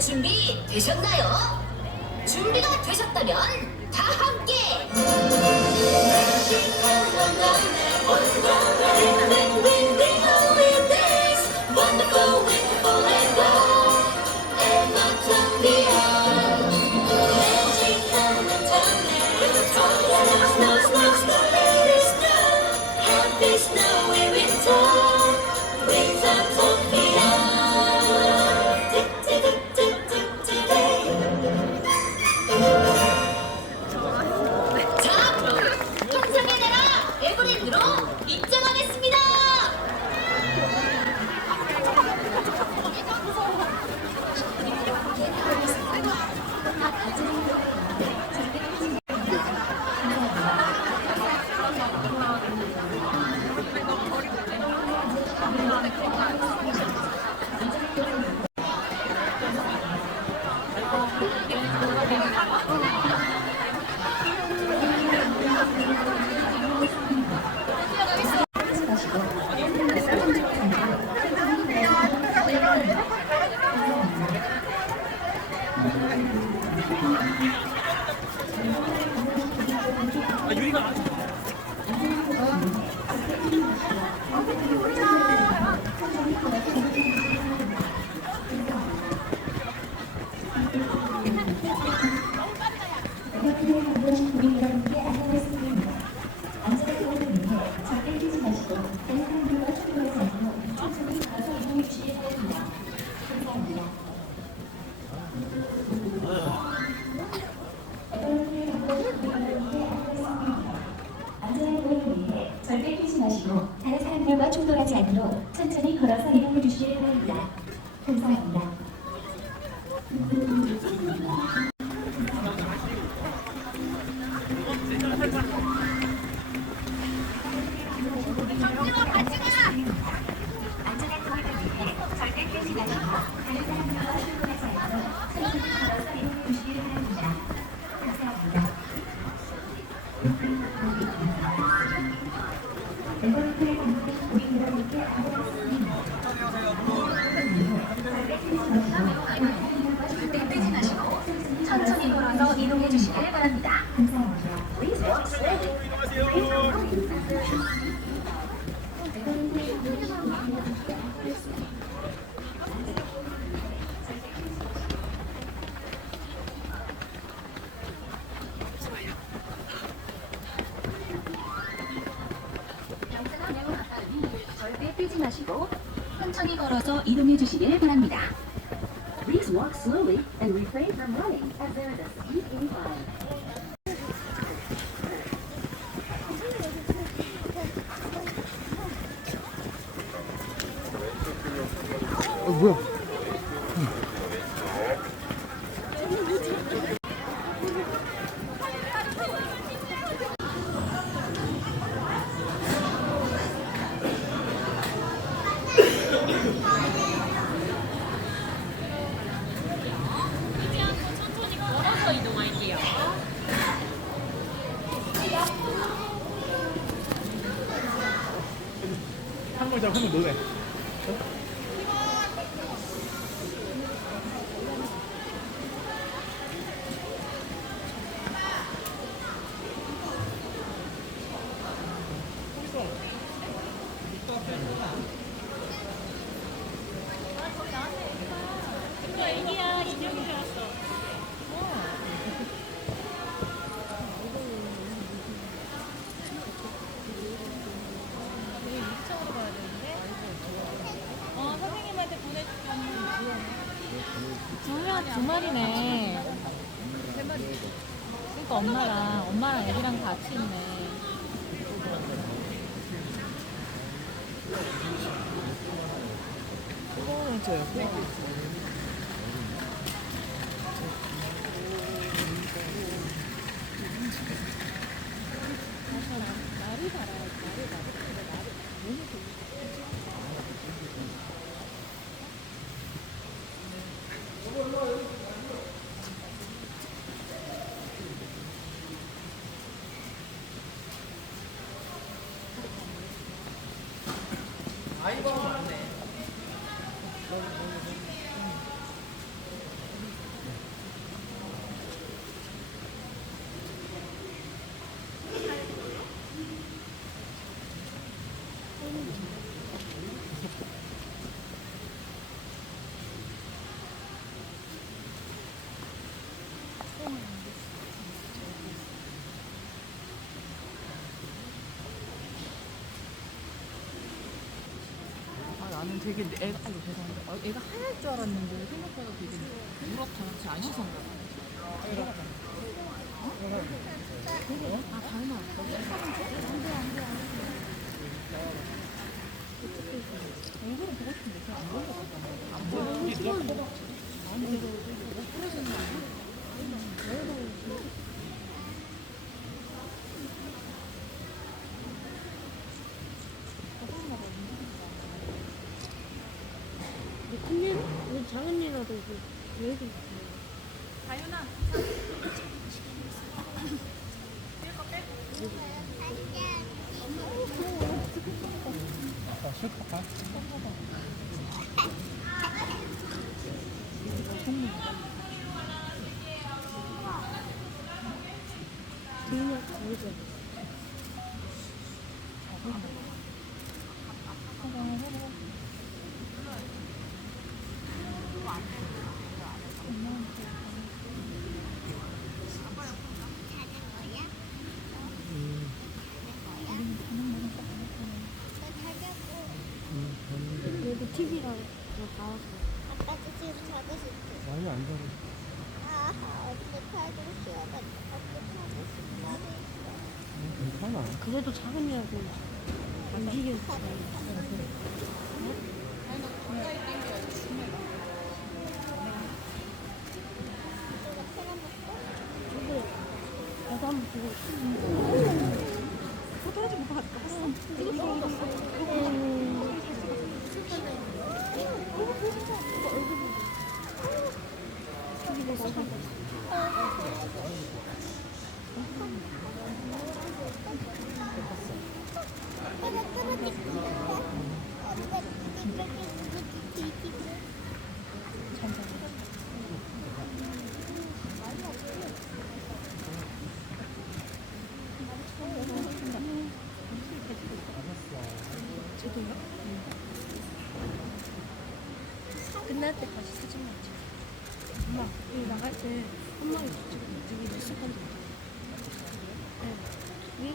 준비 되셨나요? 준비가 되셨다면 다 함께 입장하겠습니다. 절대 뛰지 마시고 다른 사람들과 충돌하지 않도록 천천히 걸어서 이동해 주시기 바랍니다. 감사합니다. 안전한 거리를 위해 절대 뛰지 마시고 다른 사람들과 충돌하지 않도록 천천히 걸어서 이동해 주시기 바랍니다. 감사합니다. 절대 떼지 마시고 천천히 걸어서 이동해 주시길 바랍니다. 감사합니다. 절대 뛰지 마시고 천천히 걸어서 이동해 주시길 바랍니다. Please walk slowly and refrain from running as there is a steep incline. 뭐야? 한 글자 하면 노래. 애기야, 인형이 되었어. 되게 2층으로 가야 되는데. 선생님한테 보내줄게. 두 마리네. 세 마리. 그러니까 엄마랑 애기랑 같이 있네. 번째요. 날이 달아요. 날이 달아. 나는 되게 애가 아이고 죄송합니다. 애가 하얄 줄 알았는데 생각보다 되게 누렇다. 같이 안 씻었나 봐. 아 다현아 여기 얼굴은 보고 싶은데 그냥 안 보려고 안 보여. 아니 못 보내주는 거 아니야? 큰일, 우리 작은이라도 왜 이렇게 다윤아. 실컷 그냥 보이죠? 그래도 TV랑 나왔어. 아빠도 지금 자고 싶지? 많이 안 자고. 아, 언니 팔도 쉬어가지고 어떻게 하고 싶다고 괜찮아. 그래도 작은이라고 움직였어. 나도 한번 보고 싶어. 포토하지 못 봤어. 끝날 때까지 사진만 찍어. 엄마, 여기 나갈 때 엄마가 찍어. 여기 몇 시간 정도? 네. 위에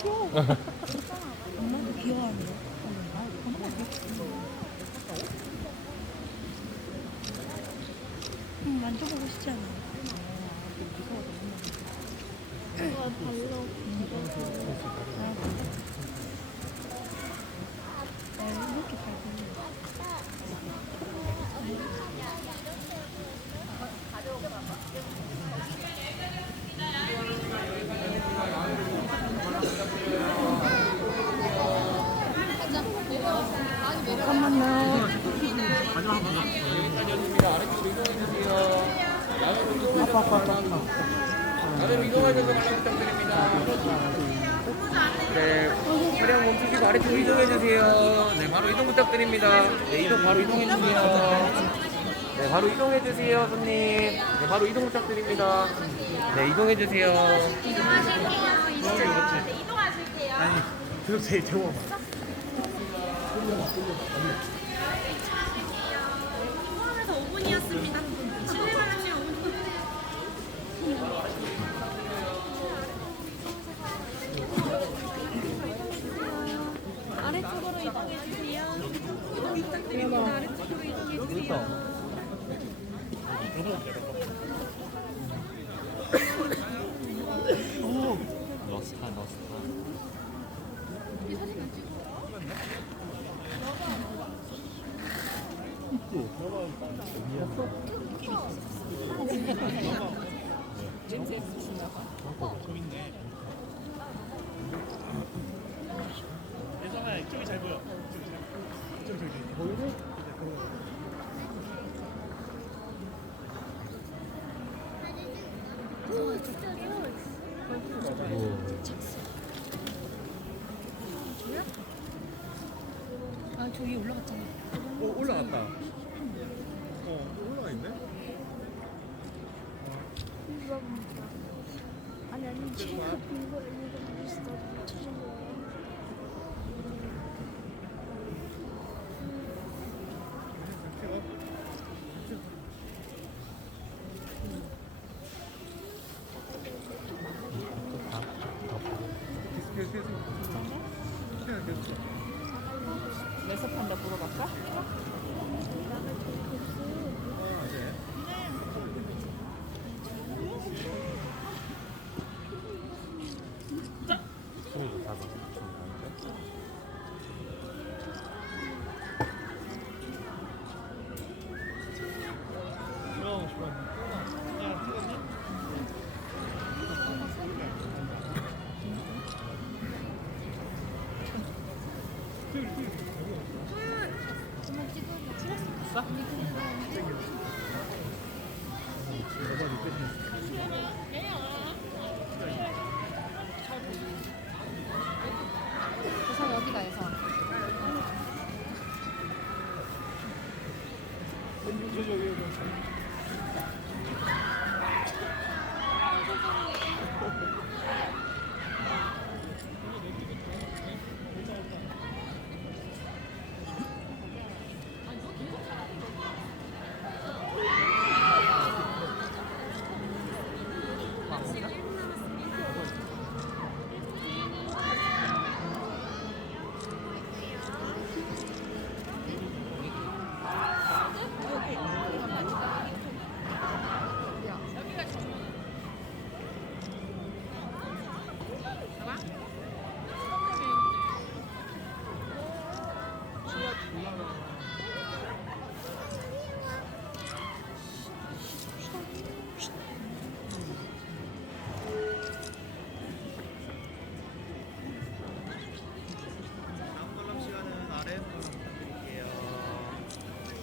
귀여워. 엄마도 귀여워하네요. 만져보고 싶지 않아요? 이렇게 밟으면 잠깐만요. 다들 이동하셔서 말씀 부탁드립니다. 네, 차량 멈추시고 아래쪽으로 이동해주세요. 네, 바로 이동 부탁드립니다. 네, 이동 바로 이동해주세요. 네, 바로 이동해주세요, 손님. 네, 바로 이동 부탁드립니다. 네, 이동해주세요. 아니, 그거 제일 좋아. 포함해서 5분이었습니다. 출발하시면 5분. 아래쪽으로 이동해 주세요. 아래쪽으로 이동해 주세요. 러스타. 예성아 이쪽이 잘 보여. 이쪽 저기. 아 저기 올라갔잖아. 올라갔다. 올라가 있네. 아니 제가 본 거 이거 있어. 찾은 거예요. 레서 판다 보러 갈까? 들어가고 싶어. 야, 찍었니? 예선 여기다 예선.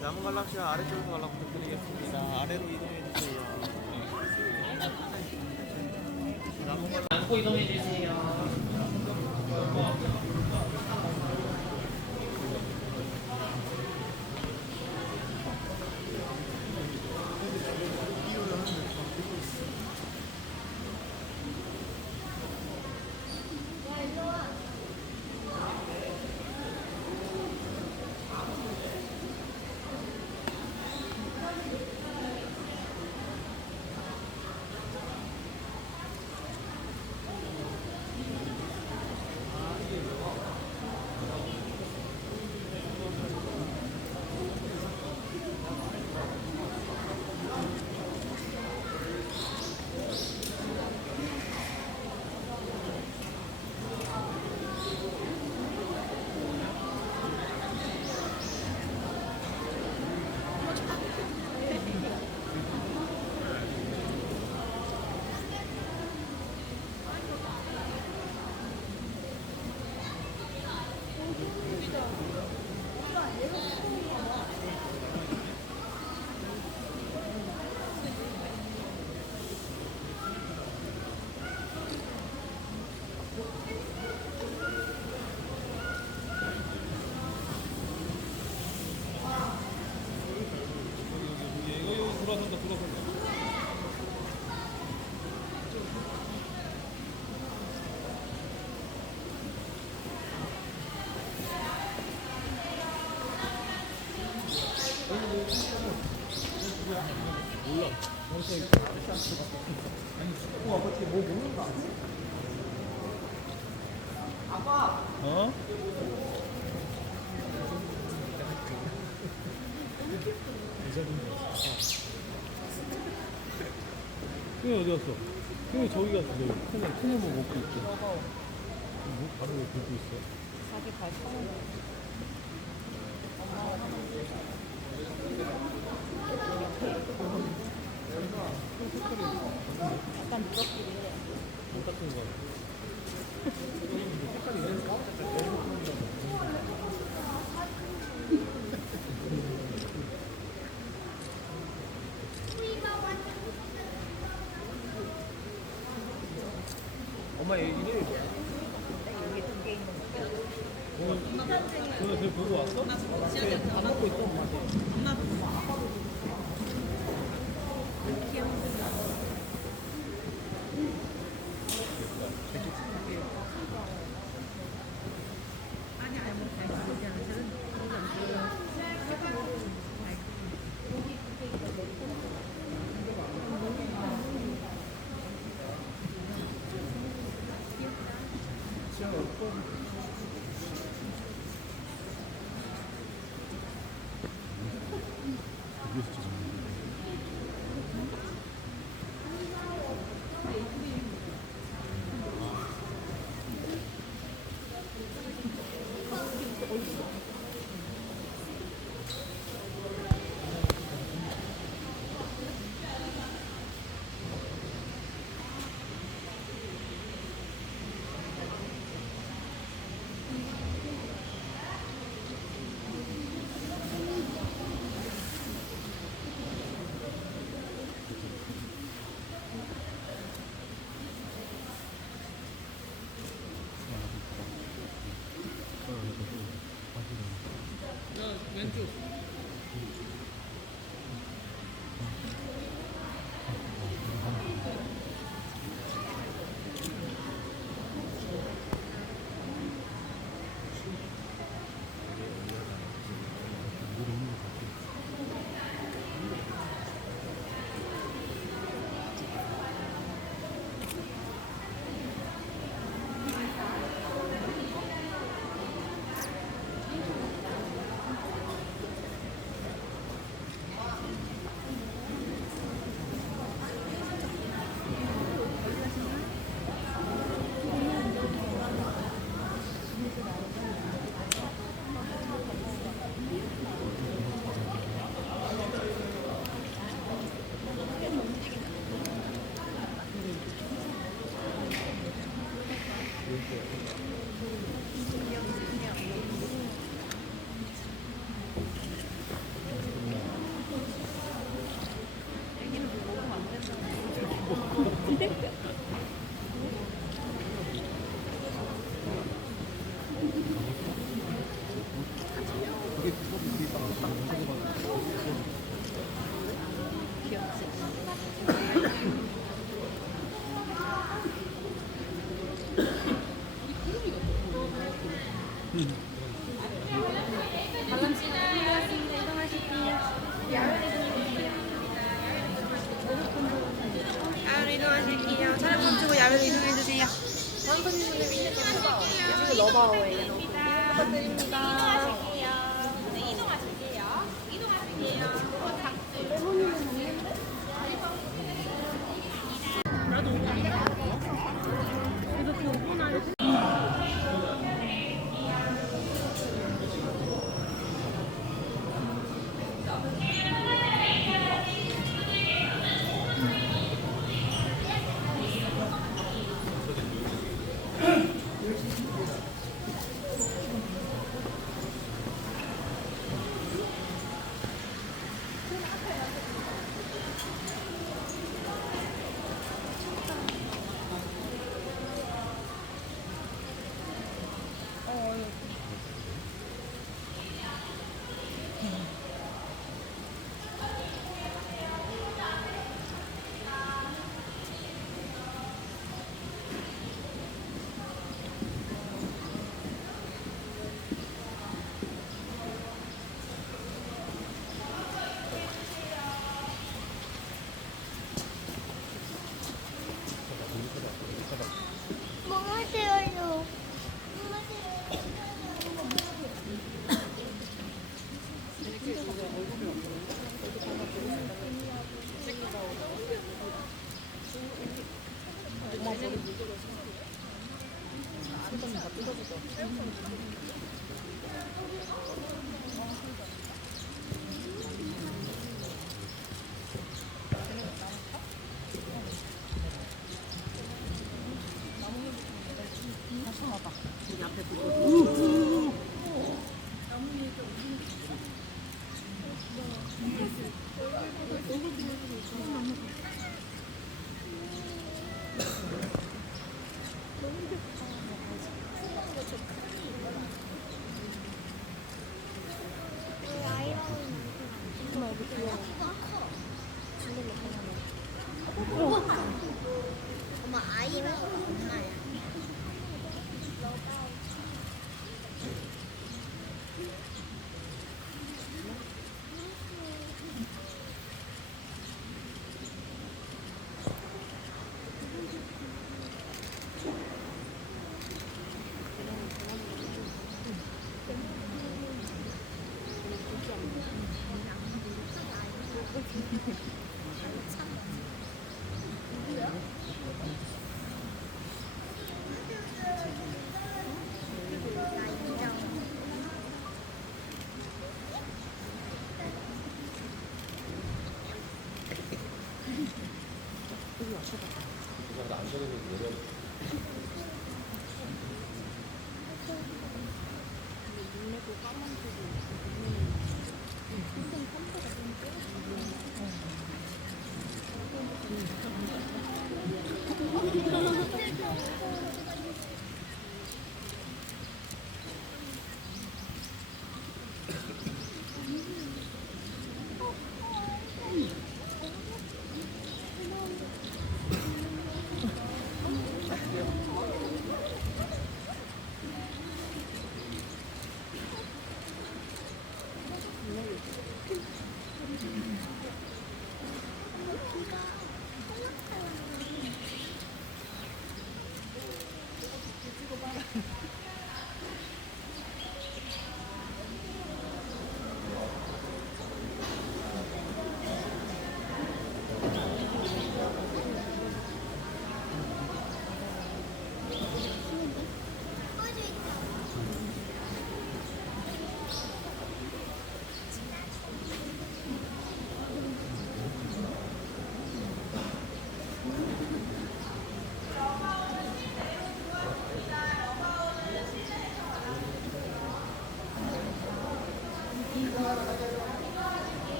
남은 관람 시간 아래쪽으로 관람 부탁드리겠습니다. 아래로 이동해 주세요. 남은 관람 안고 이동해 주세요. 어? 형이 어디 갔어? 형이 저기 갔어. 저기. 큰애 뭐 먹고 있지. 뭐 바로 왜 들고 있어? 자기 발판을 약간 무겁기도 해. 똑같은 거. 엄마 이름이 뭐야? 오늘 그 보고 왔어? 안 먹고 있어 엄마한테. 왼쪽. 야외로 이동하실게요. 차량 멈추고 야외로 이동해주세요. 뭐가 되어요? 손 다 뜯어보자. 엄마 아이랑 엄마야.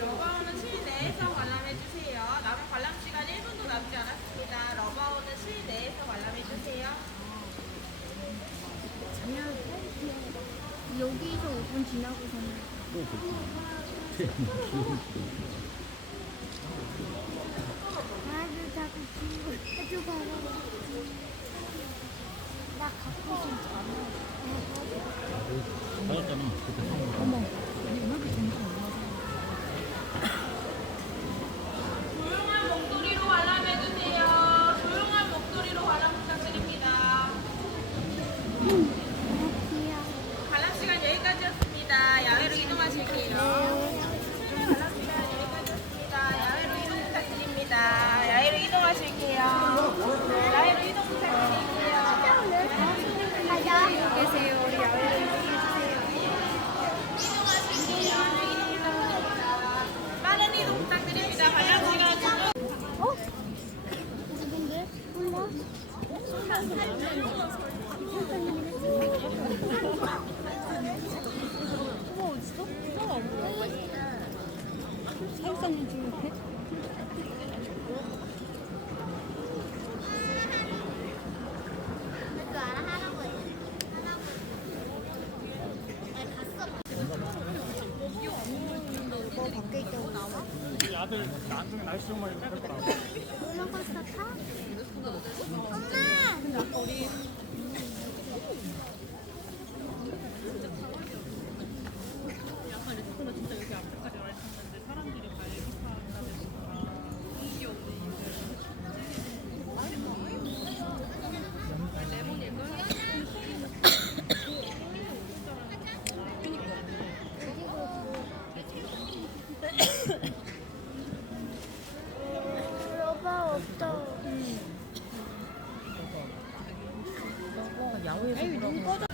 러바오는 실내에서 관람해주세요. 남은 관람 시간 1분도 남지 않았습니다. 러바오는 실내에서 관람해주세요. 여기서 5분 지나고서는 아주 자꾸 친구 해주고 나 갖고 싶지 않아. 조용한 목소리로 관람해주세요. 조용한 목소리로 관람 부탁드립니다. 관람 시간 여기까지였습니다. 야외로 이동하실게요. 관람 시간 여기까지였습니다. 야외로 이동 부탁드립니다. 야외로 이동하실게요. 야외로 이동 부탁드릴게요. 가자. 계세요. 우리 야외로 빠른 이동 부탁드립니다. 관람 시간 누군데? 몰라? 사육사님 지금 배? 그거 알아? 할아버지. 너 밖에 있다고 나와? 우리 아들 나중에 날씨 좋으면 이렇게 할 거라고. 롤러코스터 타? 엄마! 로바 없다. 야외에서 보라고.